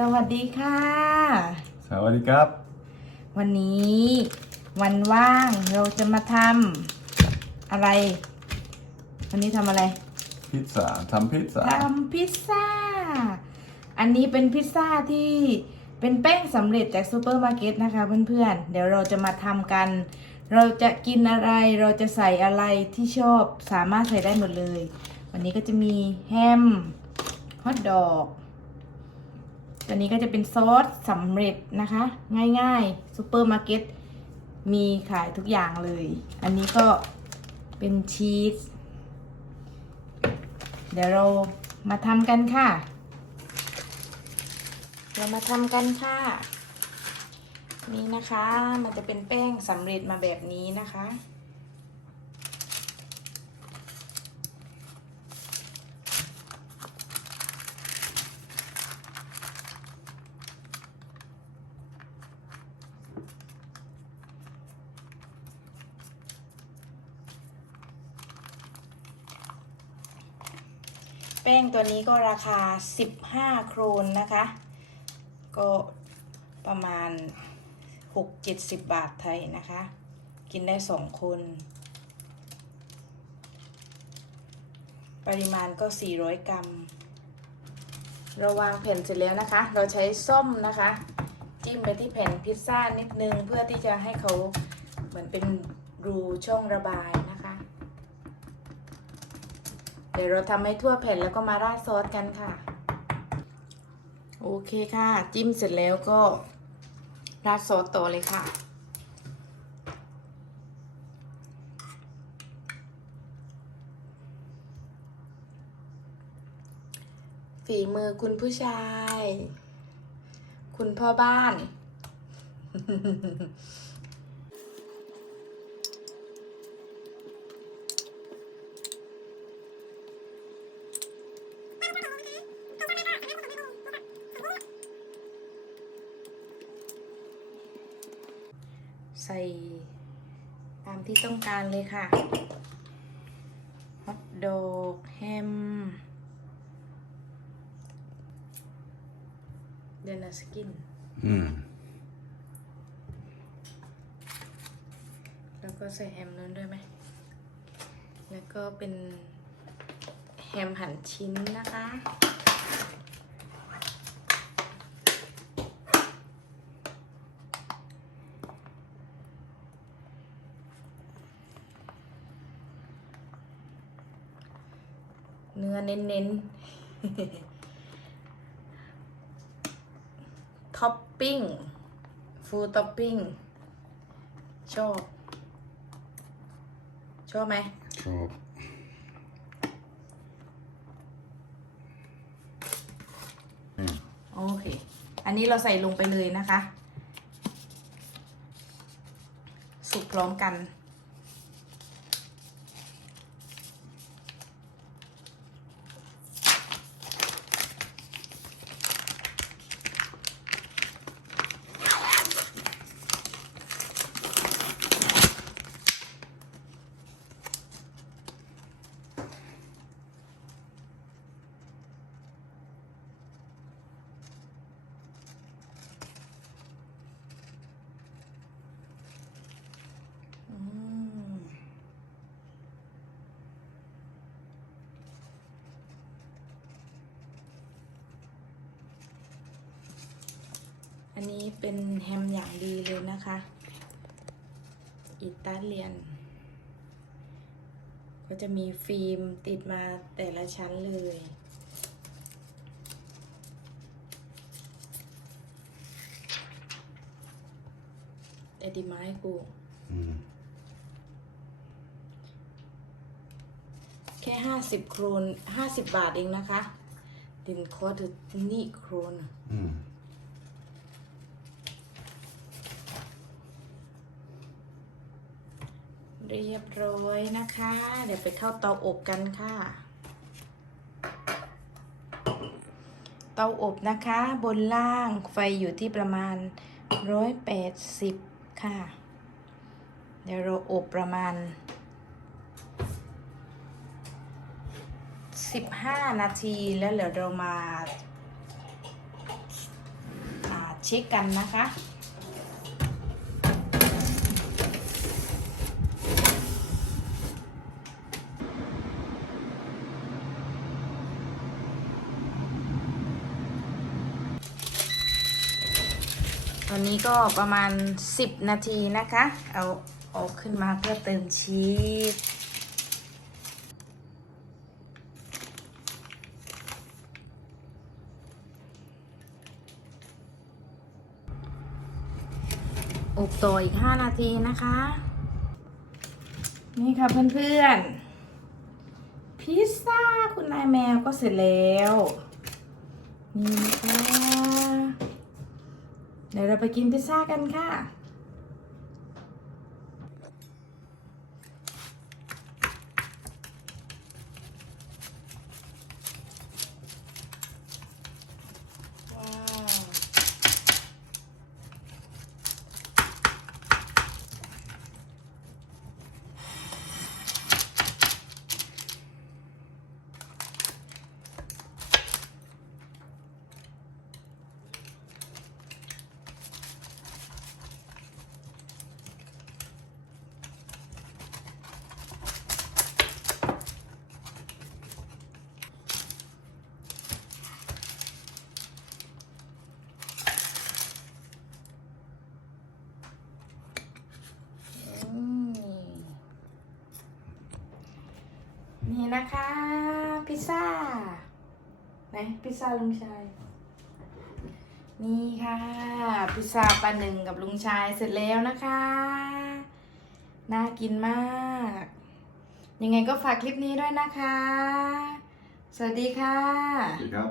สวัสดีค่ะ สวัสดีครับ วันนี้วันว่างเราจะมาทำอะไร วันนี้ทำอะไร พิซซ่าทำพิซซ่าทำพิซซ่า อันนี้เป็นพิซซ่าที่เป็นแป้งสำเร็จจากซูเปอร์มาร์เก็ตนะคะเพื่อนๆ เดี๋ยวเราจะมาทำกัน เราจะกินอะไร เราจะใส่อะไรที่ชอบสามารถใส่ได้หมดเลย วันนี้ก็จะมีแฮม ฮอทดอก ตัวนี้ก็จะเป็นซอสสำเร็จนะคะ ง่ายๆซูเปอร์มาร์เก็ตมีขายทุกอย่างเลย อันนี้ก็เป็นชีส เดี๋ยวเรามาทำกันค่ะ เรามาทำกันค่ะ นี่นะคะ มันจะเป็นแป้งสำเร็จมาแบบนี้นะคะ แป้งตัวนี้ก็ราคา 15 โครนนะคะ ก็ประมาณ 6-70 บาทไทยนะคะ กินได้ 2 คน ปริมาณก็ 400 กรัม เราวางแผ่นเสร็จแล้วนะคะ เราใช้ส้มนะคะ จิ้มไปที่แผ่นพิซซ่านิดนึง เพื่อที่จะให้เขาเหมือนเป็นรูช่องระบาย เดี๋ยวเราทำให้ทั่วแผ่นแล้วก็มาราดซอสกันค่ะ โอเคค่ะ จิ้มเสร็จแล้วก็ราดซอสต่อเลยค่ะฝีมือคุณผู้ชาย คุณพ่อบ้าน ใส่ตามที่ต้องการเลยค่ะ ฮอทดอกแฮมเดนสกิน อืม แล้วก็ใส่แฮมนั้นด้วยไหม แล้วก็เป็นแฮมหั่นชิ้นนะคะ เนื้อเน้นๆ ท็อปปิ้ง ฟูลท็อปปิ้ง ชอบ ชอบไหม ชอบโอเค อันนี้เราใส่ลงไปเลยนะคะ สุกพร้อมกัน อืม อันนี้เป็นแฮมอย่างดีเลยนะคะ อิตาเลียน ก็จะมีฟิล์มติดมาแต่ละชั้นเลยเอ็ดดีไม้กูอืมแค่ห้าสิบโครนห้าสิบบาทเองนะคะดินคอถึนี่โครนอืม เรียบร้อยนะคะ เดี๋ยวไปเข้าเตาอบกันค่ะ เตาอบนะคะ บนล่างไฟอยู่ที่ประมาณร้อยแปดสิบค่ะ เดี๋ยวเราอบประมาณ 15 นาทีแล้วเดี๋ยวเรามาเช็คกันนะคะ ตอนนี้ก็ประมาณ 10 นาทีนะคะ เอาเอาขึ้นมาเพื่อเติมชีสอบต่ออีก 5 นาทีนะคะ นี่ค่ะเพื่อนๆ พิซซ่าคุณนายแมวก็เสร็จแล้ว นี่นะคะ เดี๋ยวเราไปกินพิซซ่ากันค่ะ ว้าว อืม นี่นะคะ พิซซ่าไหนพิซซ่าลุงชายนี่ค่ะ พิซซ่าปลาหนึ่งกับลุงชายเสร็จแล้วนะคะน่ากินมาก ยังไงก็ฝากคลิปนี้ด้วยนะคะ สวัสดีค่ะ สวัสดีครับ